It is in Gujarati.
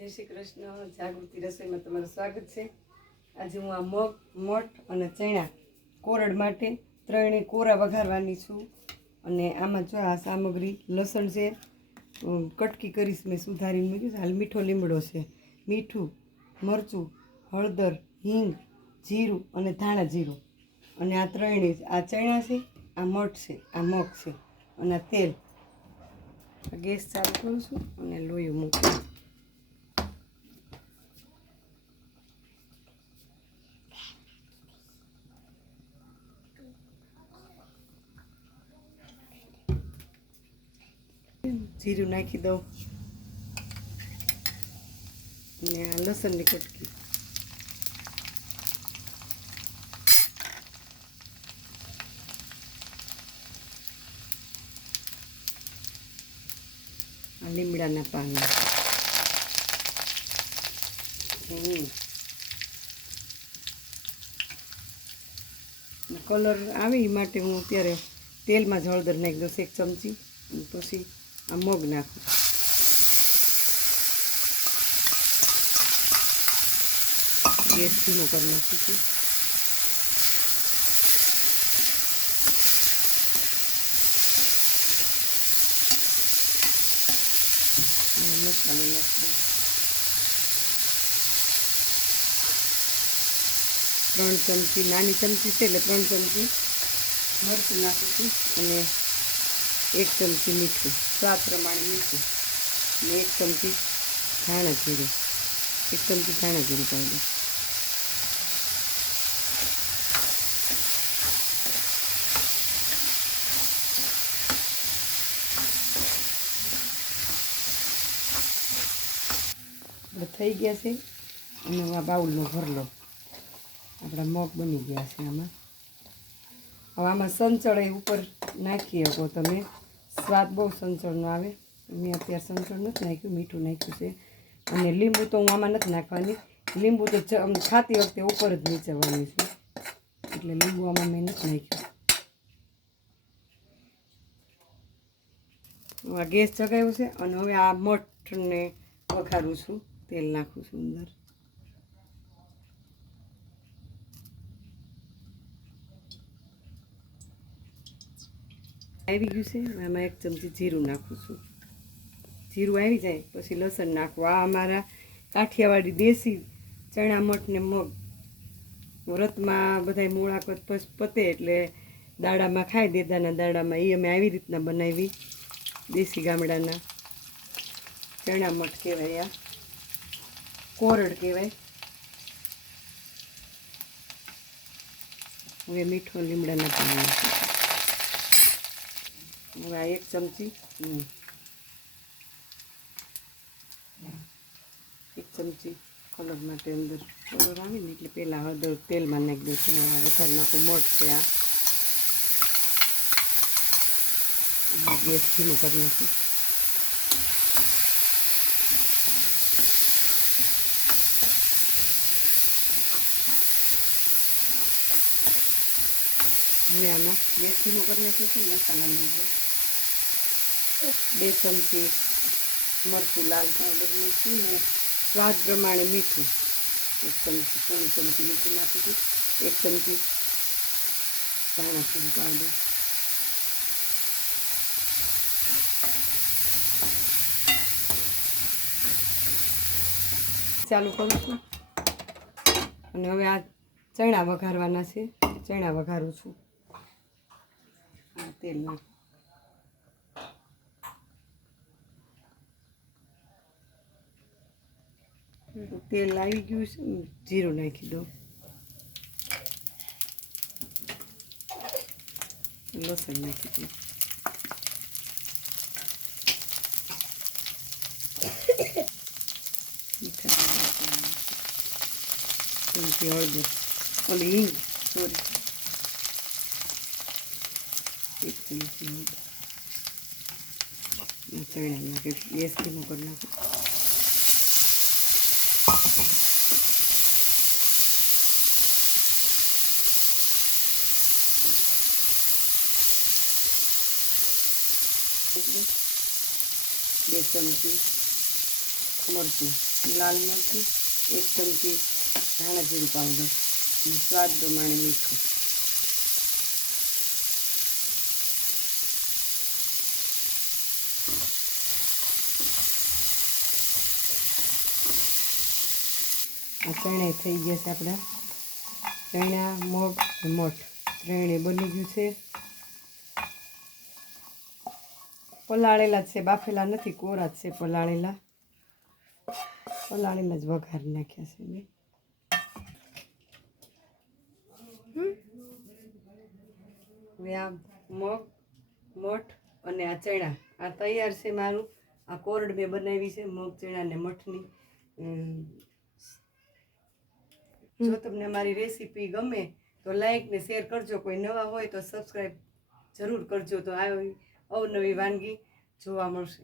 જય શ્રી કૃષ્ણ. જાગૃતિ રસોઈમાં તમારું સ્વાગત છે. આજે હું આ મગ, મઠ અને ચણા કોરડ માટે ત્રણેય કોરા વઘારવાની છું. અને આમાં જો આ સામગ્રી લસણ છે કટકી કરીશ મેં સુધારીને મૂક્યું હાલ મીઠો લીમડો છે. મીઠું, મરચું, હળદર, હિંગ, જીરું અને ધાણા જીરું. અને આ ત્રણેય આ ચણા છે, આ મઠ છે, આ મગ છે. અને આ તેલ ગેસ ચાલુ કરું છું અને લોહી મૂકું જીરું નાખી દઉં. ને આ લસણની કટકી. આ લીમડાના પાન કલર આવે એ માટે હું અત્યારે તેલમાં જ હળદર નાખી દઉં એક ચમચી. પછી આ મગ નાખું ગેસ ધીમો કરી નાખું છું અને મસાલો નાખી દઉં ત્રણ ચમચી નાની ચમચી છે એટલે ત્રણ ચમચી મરચું નાખું છું અને એક ચમચી મીઠું, સ્વાદ પ્રમાણે મીઠું અને એક ચમચી ધાણા જીરું, એક ચમચી ધાણા જીરું પાવડર થઈ ગયા છે અને આ બાઉલનો ભરલો. આપણા મગ બની ગયા છે આમાં. હવે આમાં સંચળ ઉપર નાખી શકો તમે. સ્વાદ બહુ સંચળનો આવે. મેં અત્યારે સંચળ નથી નાખ્યું, મીઠું નાખ્યું છે. અને લીંબુ તો હું આમાં નથી નાખવાની. લીંબુ તો ખાતી વખતે ઉપર જ નીચેવાની છું. એટલે લીંબુ આમાં મેં નથી નાખ્યું. આ ગેસ ચગાવ્યું છે અને હવે આ મઠને વઘારું છું. તેલ નાખું છું અંદર. આવી ગયું છે આમાં એક ચમચી જીરું નાખું છું. જીરું આવી જાય, પછી લસણ નાખવું આ અમારા કાઠિયાવાડી દેશી ચણા મઠ ને મગ. વ્રતમાં બધા મૂળા કત પસ- પતે એટલે દાડામાં ખાઈ દેદાના દાડામાં. એ અમે આવી રીતના બનાવી, દેશી ગામડાના. ચણા મઠ કહેવાય આ. કોરડ કહેવાય. હવે મીઠો લીમડાના પાણી નાખીશું. હવે આ એક ચમચી હમ. એક ચમચી કલર માટે અંદર કલર આવે ને એટલે પહેલાં હળદર તેલમાં નાખી દઈશું ને આ વઘાર નાખું મોટ છે આ અને ગેસ ધીમો કરી નાખું હવે આમાં ગેસ ધીમો કરી નાખ્યો છે મસાલા નાખી દઉં બે ચમચી મરચું, લાલ પાવડર મૂકું ને સ્વાદ પ્રમાણે મીઠું. એક ચમચી ત્રણ ચમચી મીઠું નાખી દઉં. એક ચમચી ધાણા જીરું પાવડર. ચાલુ કરું છું. અને હવે આ ચણા વઘારવાના છે. ચણા વઘારું છું. આ તેલ નાખ તેલ આવી ગયું છે ને જીરું નાખી દો લસણ નાખી દો મીઠા ચમચી હળદર ઓલી હિંગ સોરી એક ચમચી હળદર આ ચણા નાખી ગેસ ધીમો કરી નાખું બે ચમચી મરચું લાલ મરચું એક ચમચી ધાણા જીરું પાવડર અને સ્વાદ પ્રમાણે મીઠું આ ચણા થઈ ગયા છે આપણા. ચણા મગ મઠ ત્રણે બની ગયું છે. પલાળેલા છે, બાફેલા નથી, કોરા જ છે પલાળેલા. પલાળેલા જ વઘાર નાખ્યા છે મેં. હવે આ મગ મઠ અને આ ચણા. આ તૈયાર છે મારું. આ કોરડ મેં બનાવી છે, મગ, ચણા ને મઠની. જો તમને મારી રેસીપી ગમે તો લાઈક ને શેર કરજો. કોઈ નવા હોય તો સબસ્ક્રાઈબ જરૂર કરજો. તો આવી અવનવી વાનગી જોવા મળશે.